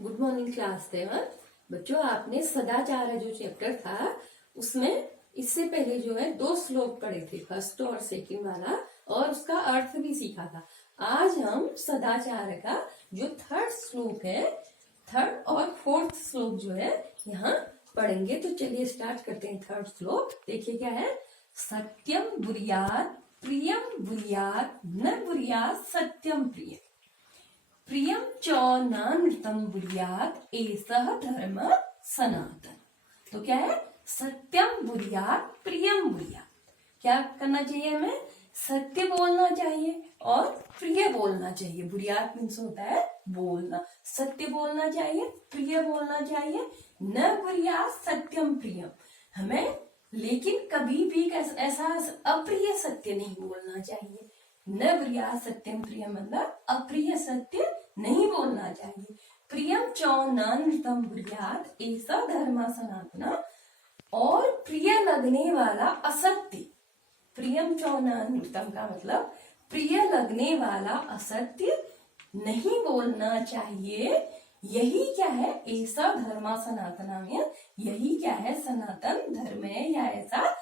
Good morning class 7। बच्चों, आपने सदाचार जो चैप्टर था उसमें इससे पहले जो है 2 श्लोक पढ़े थे, फर्स्ट और सेकंड वाला, और उसका अर्थ भी सीखा था। आज हम सदाचार का जो थर्ड श्लोक है, थर्ड और फोर्थ श्लोक जो है यहाँ पढ़ेंगे। तो चलिए स्टार्ट करते हैं। थर्ड श्लोक देखिए क्या है। सत्यम बुर्यात प्रियम बुर्यात न बुर्यात सत्यम प्रिय प्रियम च नानृतम बुर्यात एसह धर्म सनातन। तो क्या है? सत्यम बुर्यात प्रियम बुर्यात। क्या करना चाहिए हमें? सत्य बोलना चाहिए और प्रिय बोलना चाहिए। बुर्यात मीन्स होता है बोलना। सत्य बोलना चाहिए, प्रिय बोलना चाहिए। न बुर्यात सत्यम प्रियम, हमें लेकिन कभी भी ऐसा अप्रिय सत्य नहीं बोलना चाहिए। न बुर्यात सत्यम प्रियम मतलब अप्रिय सत्य नहीं बोलना चाहिए। प्रियम चौनानृतम बुर्यात ऐसा धर्म सनातना, और प्रिय लगने वाला असत्य। प्रियम चौनानृतम का मतलब प्रिय लगने वाला असत्य नहीं बोलना चाहिए। यही क्या है? ऐसा धर्म सनातना में यही क्या है? सनातन धर्म है, या ऐसा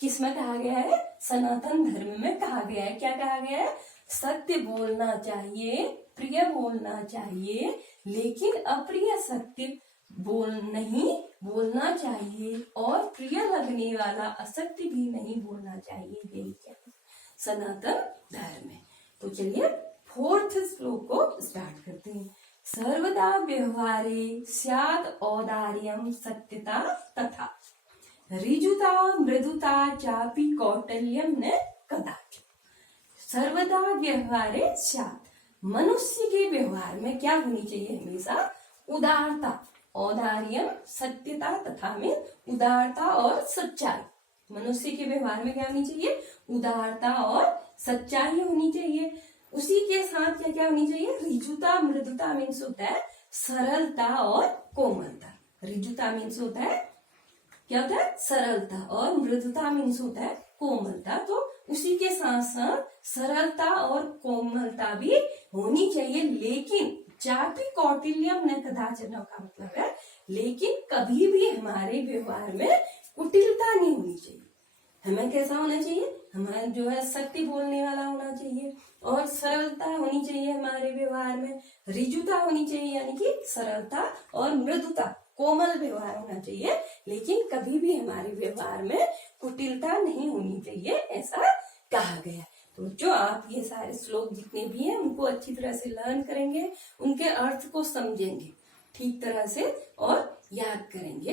किसमें कहा गया है? सनातन धर्म में कहा गया है। क्या कहा गया है? सत्य बोलना चाहिए, प्रिय बोलना चाहिए, लेकिन अप्रिय सत्य नहीं बोलना चाहिए, और प्रिय लगने वाला असत्य भी नहीं बोलना चाहिए। यही क्या है? सनातन धर्म है। तो चलिए फोर्थ श्लोक को स्टार्ट करते हैं। सर्वदा व्यवहारे स्यात् औदार्यं सत्यता तथा ऋजुता मृदुता चापि कौटिल्यम न कदाचित्। सर्वदा व्यवहारे स्यात्, मनुष्य के व्यवहार में क्या होनी चाहिए? हमेशा उदारता। औदार्यम सत्यता तथा में उदारता और सच्चाई। मनुष्य के व्यवहार में क्या होनी चाहिए? उदारता और सच्चाई होनी चाहिए। उसी के साथ क्या क्या होनी चाहिए? ऋजुता मृदुता मीन्स होता है सरलता और कोमलता। ऋजुता मीन्स होता है क्या होता है? सरलता, और मृदुता मीन्स होता है कोमलता। तो उसी के साथ साथ सरलता और कोमलता भी होनी चाहिए, लेकिन चापि कौटिल्यम न कदाचित् का मतलब है लेकिन कभी भी हमारे व्यवहार में कुटिलता नहीं होनी चाहिए। हमें कैसा होना चाहिए? हमें जो है सत्य बोलने वाला होना चाहिए, और सरलता होनी चाहिए हमारे व्यवहार में। ऋजुता होनी चाहिए यानी कि सरलता, और मृदुता कोमल व्यवहार होना चाहिए, लेकिन कभी भी हमारे व्यवहार में कुटिलता नहीं होनी चाहिए, ऐसा कहा गया। तो जो आप ये सारे श्लोक जितने भी हैं उनको अच्छी तरह से लर्न करेंगे, उनके अर्थ को समझेंगे ठीक तरह से और याद करेंगे।